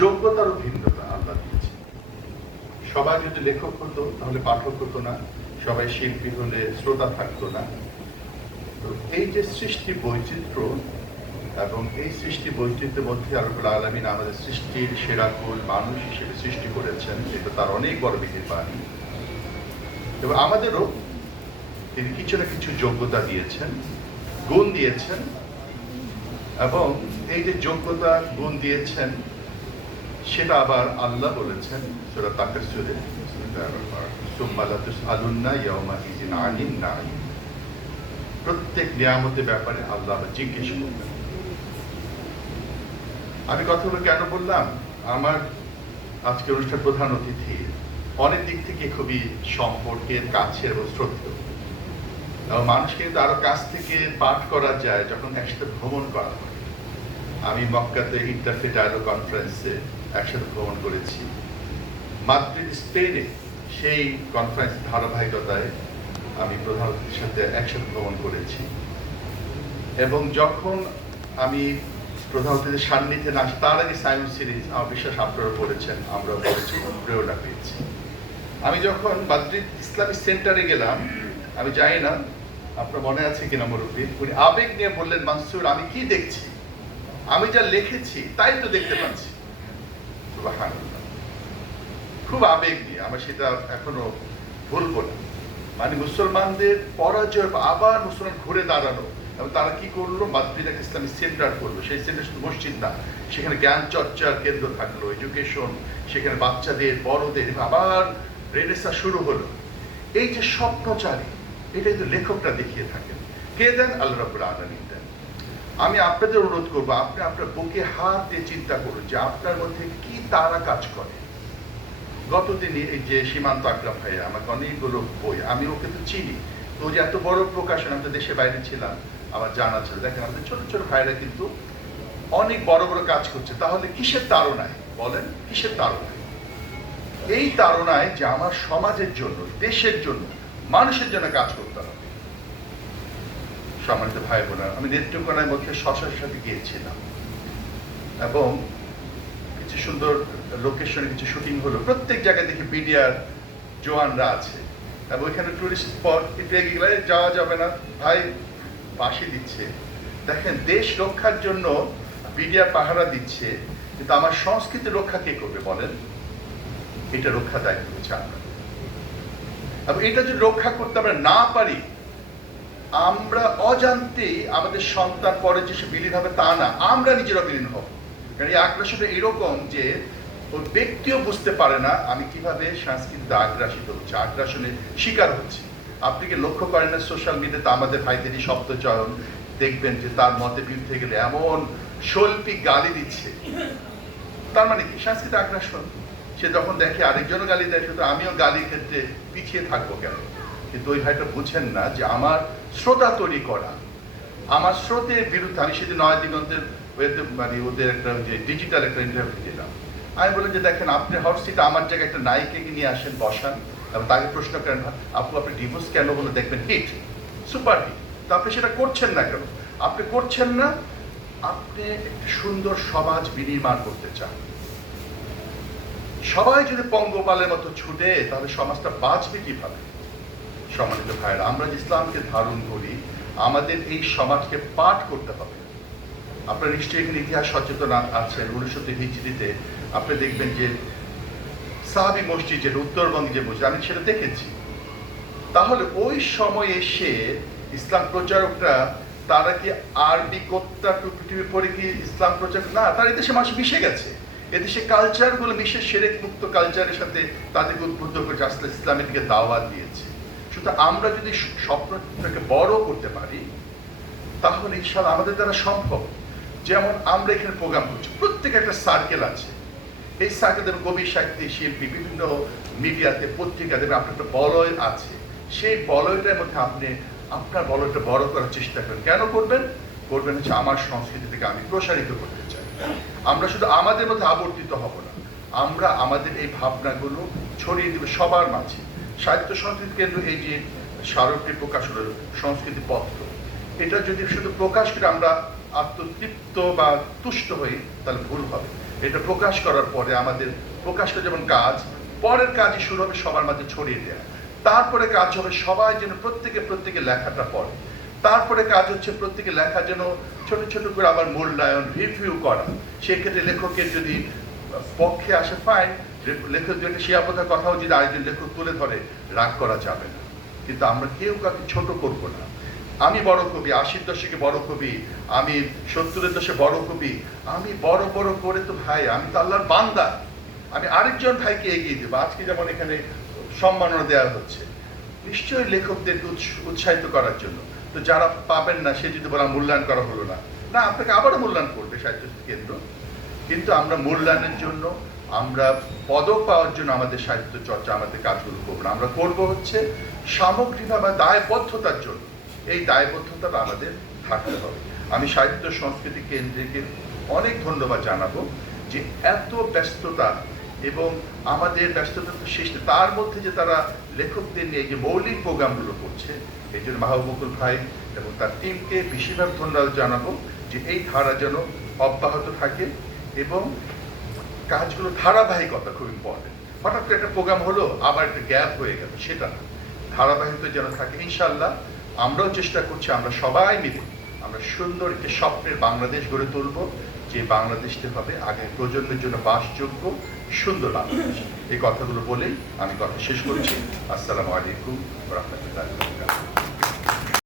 যোগ্যতারও ভিন্নতা আল্লাহ দিয়েছে। সবাই যদি লেখক হতো তাহলে পাঠক হতো না, সবাই শিল্পী হলে শ্রোতা থাকতো না। তো এই যে সৃষ্টি বৈচিত্র্য এবং এই সৃষ্টি বৈচিত্র্যের মধ্যে আল্লাহ আলামিন আমাদের সৃষ্টির সেরা কুল মানুষ হিসেবে সৃষ্টি করেছেন, এটা তার অনেক বড় মেহেরবানি। এবং আমাদেরও তিনি কিছু না কিছু যোগ্যতা দিয়েছেন, গুণ দিয়েছেন, এবং এই যে যোগ্যতা গুণ দিয়েছেন সেটা আবার আল্লাহ বলেছেন সূরা তাকাসসুরে, সুম্মা লাতুসআলুন্না ইয়াওমাইযিন আনিন নাঈম। প্রত্যেক নিয়ামতের ব্যাপারে আল্লাহ জিজ্ঞেস করবেন। আমি কথাগুলো কেন বললাম? আমার আজকে অনুষ্ঠানের প্রধান অতিথি অনেক দিক থেকে খুবই সম্পর্কের কাছে এবং শ্রদ্ধেয়, এবং মানুষ কিন্তু আরো কাছ থেকে পাঠ করা যায় যখন একসাথে ভ্রমণ করা হয়। আমি মক্কাতে ইন্টারফে ডায়ালগ কনফারেন্সে একসাথে ভ্রমণ করেছি। মাদ্রিদ স্পেনে সেই কনফারেন্স ধারাবাহিকতায় আমি প্রধান অতিথির সাথে একসাথে ভ্রমণ করেছি। এবং যখন আমি প্রধান অতিথির সান্নিধ্যে না, তার আগে সাইমন সিরিজ আমার বিশ্বাস আপনারা পড়েছেন, আমরা পড়েছি, প্রেরণা পেয়েছি। আমি যখন মাদ্রিদ ইসলামিক সেন্টারে গেলাম, আমি জানি না আপনার মনে আছে কিনা মুরব্বী, উনি আবেগ নিয়ে বললেন, মানসুর আমি কি দেখছি, আমি যা লিখেছি তাই তো দেখতে পাচ্ছি। সুবহানাল্লাহ, খুব আবেগ নিয়ে, আমার সেটা এখনো ভুলবো না। মানে মুসলমানদের পরাজয়, আবার মুসলমান ঘুরে দাঁড়ানো, এবং তারা কি করলো, মাদ্রিদ এক ইসলামিক সেন্টার করলো। সেই সেন্টার শুধু মসজিদ না, সেখানে জ্ঞান চর্চার কেন্দ্র থাকলো, এডুকেশন, সেখানে বাচ্চাদের বড়দের আবার রেনেসা শুরু হলো। এই যে স্বপ্নচারী, এটা কিন্তু লেখকরা দেখিয়ে থাকেন। কে দেন? আল্লাহ রাব্বুল আলামিন দেন। আমি আপনাদের অনুরোধ করবো, আপনি আপনার বুকে হাত দিয়ে চিন্তা করুন যে আপনার মধ্যে কি তারা কাজ করে। গতদিনই এই যে সীমান্ত আকরাম ভাইয়া আমাকে অনেকগুলো বই, আমি ওকে তো চিনি, তো যে এত বড় প্রকাশন, আমি তো দেশে বাইরে ছিলাম, আমার জানা ছিল। দেখেন আমাদের ছোট ছোট ভাইরা কিন্তু অনেক বড় বড় কাজ করছে। তাহলে কিসের তাড়নায় বলেন, কিসের তাড়নায়? এই তাড়নায় যে আমার সমাজের জন্য, দেশের জন্য, মানুষের জন্য কাজ করতে হবে। সম্মানিত ভাই বোনেরা, আমি নেত্রকোনার মধ্যে শশার সাথে গিয়েছিলাম এবং কিছু সুন্দর লোকেশনে কিছু শুটিং হলো। প্রত্যেক জায়গায় দেখি বিডিআর জওয়ানরা আছে, এবং ওইখানে টুরিস্ট স্পট একটু এগিয়ে গেলে যাওয়া যাবে না, ভাই ফাঁসি দিচ্ছে। দেখেন, দেশ রক্ষার জন্য বিডিআর পাহারা দিচ্ছে, কিন্তু আমার সংস্কৃতি রক্ষা কে করবে বলেন? এটা রক্ষা দায়িত্ব হচ্ছে আমরা। এবং এটা যদি রক্ষা করতে আমরা না পারি, আমরা অজান্তেই আমাদের সন্তান পরে যে সে বিলীন হবে তা না, আমরা নিজেরা বিলীন হব। কারণ এই আগ্রাসনটা এরকম যে ওই ব্যক্তিও বুঝতে পারে না আমি কিভাবে সংস্কৃতিতে আগ্রাসিত হচ্ছে, আগ্রাসনের শিকার হচ্ছে। আপনি কি লক্ষ্য করেন না সোশ্যাল মিডিয়াতে আমাদের ভাইদেরই শব্দচয়ন, দেখবেন যে তার মতে বিরুদ্ধে গেলে এমন শৈল্পিক গালি দিচ্ছে। তার মানে কি? সংস্কৃতি আগ্রাসন। সে যখন দেখে আরেকজনও গালি দেয়, শুধু আমিও গালির ক্ষেত্রে পিছিয়ে থাকবো কেন? কিন্তু ওই ভাইটা বুঝেন না যে আমার শ্রোতা তৈরি করা, আমার স্রোতের বিরুদ্ধে। আমি সেদিন নয় দিগন্তের মানে ওদের একটা যে ডিজিটাল একটা ইন্টারভিউ দিলাম। আমি বললাম যে দেখেন, আপনি হট সিটে আমার জায়গায় একটা নায়িকাকে নিয়ে আসেন, বসান, এবং তাকে প্রশ্ন করেন, আপু আপনি ডিভোর্স কেন বলে, দেখবেন হিট, সুপার হিট। তো আপনি সেটা করছেন না কেন? আপনি করছেন না, আপনি একটা সুন্দর সমাজ বিনির্মাণ করতে চান। সবাই যদি পঙ্গপালের মতো ছুটে, তাহলে সমাজটা বাঁচবে কিভাবে? সম্মানিত ভাইয়েরা, আমরা ইসলামকে ধারণ করি, আমাদের এই সমাজকে পাঠ করতে হবে। আপনারা নিশ্চয়ই এখানে ইতিহাস সচেতন আছেন। 1900 হিজরিতে আপনি দেখবেন যে সাহাবি মসজিদ, যেটা উত্তরবঙ্গে যে মসজিদ, আমি সেটা দেখেছি। তাহলে ওই সময় এসে ইসলাম প্রচারকরা, তারা কি আরবি কোত্তা পৃথিবী পড়ে কি ইসলাম প্রচার না, তার এদেশে মানুষ মিশে গেছে। এদেশে কালচারগুলো মিশে শিরক মুক্ত কালচারের সাথে তাদেরকে উদ্বুদ্ধ করে আসলে ইসলামের দিকে দাওয়াত দিয়েছে। সুতরাং আমরা যদি স্বপ্নটাকে বড় করতে পারি, তাহলে ইনশাআল্লাহ আমাদের দ্বারা সম্ভব। যেমন আমরা এখানে প্রোগ্রাম করছি, প্রত্যেক একটা সার্কেল আছে। এই সার্কেল দেবেন কবি, সাহিত্যিক, শিল্পী, বিভিন্ন মিডিয়াতে, পত্রিকা দেবেন, আপনার একটা বলয় আছে। সেই বলয়টার মধ্যে আপনি আপনার বলয়টা বড় করার চেষ্টা করেন। কেন করবেন? করবেন হচ্ছে আমার সংস্কৃতিটাকে আমি প্রসারিত করতে চাই। আমরা শুধু আমাদের মধ্যে আবর্তিত হব না, আমরা আমাদের এই ভাবনাগুলো ছড়িয়ে দেব সবার মাঝে। সাহিত্য সংস্কৃতি কেন্দ্র এই যে স্মারকটি প্রকাশ হলো, সংস্কৃতি পত্র, এটা যদি শুধু প্রকাশ করে আমরা আত্মতৃপ্ত বা তুষ্ট হই, তাহলে ভুল হবে। এটা প্রকাশ করার পরে আমাদের প্রকাশ করা যেমন কাজ, পরের কাজই শুরু হবে সবার মাঝে ছড়িয়ে দেওয়া। তারপরে কাজ হবে সবাই যেন প্রত্যেকে লেখাটা পড়ে। তারপরে কাজ হচ্ছে প্রত্যেকে লেখা যেন ছোট ছোট করে আবার মূল্যায়ন, রিভিউ করা। সেক্ষেত্রে লেখকের যদি পক্ষে আসে ফাইন, লেখক যদি শিয়াপথার কথাও যদি আরেকজন লেখক তুলে ধরে, রাগ করা যাবে না। কিন্তু আমরা কেউ কাউকে ছোট করবো না। আমি বড় কবি, 80-র দশকে বড় কবি, আমি 70-এর দশকে বড় কবি, আমি বড় বড় করে তো ভাই, আমি তো আল্লাহর বান্দা, আমি আরেকজন ভাইকে এগিয়ে দেবো। আজকে যেমন এখানে সম্মাননা দেওয়া হচ্ছে নিশ্চয়ই লেখকদেরকে উৎসাহিত করার জন্য। তো যারা পাবেন না, সে যদি বলা মূল্যায়ন করা হলো না, না, আপনাকে আবারও মূল্যায়ন করবে সাহিত্য কেন্দ্র। কিন্তু আমরা মূল্যায়নের জন্য, আমরা পদক পাওয়ার জন্য আমাদের সাহিত্য চর্চা, আমাদের কাজগুলো করবো না। আমরা করবো হচ্ছে সামগ্রিকভাবে দায়বদ্ধতার জন্য। এই দায়বদ্ধতাটা আমাদের থাকতে হবে। আমি সাহিত্য সংস্কৃতি কেন্দ্রকে অনেক ধন্যবাদ জানাবো যে এত ব্যস্ততা, এবং আমাদের ব্যস্ততা তো শেষ, তার মধ্যে যে তারা লেখকদের নিয়ে যে মৌলিক প্রোগ্রামগুলো করছে, এই জন্য মাহবুবুল ভাই এবং তার টিমকে বেশিরভাগ ধন্যবাদ জানাবো যে এই ধারা যেন অব্যাহত থাকে এবং কাজগুলো ধারাবাহিকতা খুব ইম্পর্টেন্ট। হঠাৎ করে একটা প্রোগ্রাম হলো, আবার একটা গ্যাপ হয়ে গেল, সেটা না, ধারাবাহিকতা যেন থাকে। ইনশাল্লাহ আমরাও চেষ্টা করছি, আমরা সবাই মিলে আমরা সুন্দর একটি স্বপ্নের বাংলাদেশ গড়ে তুলব, যে বাংলাদেশটি হবে আগের প্রজন্মের জন্য বাসযোগ্য সুন্দর বাংলাদেশ। এই কথাগুলো বলেই আমি কথা শেষ করছি। আসসালামু আলাইকুম ওয়া রাহমাতুল্লাহি ওয়া বারাকাতুহু।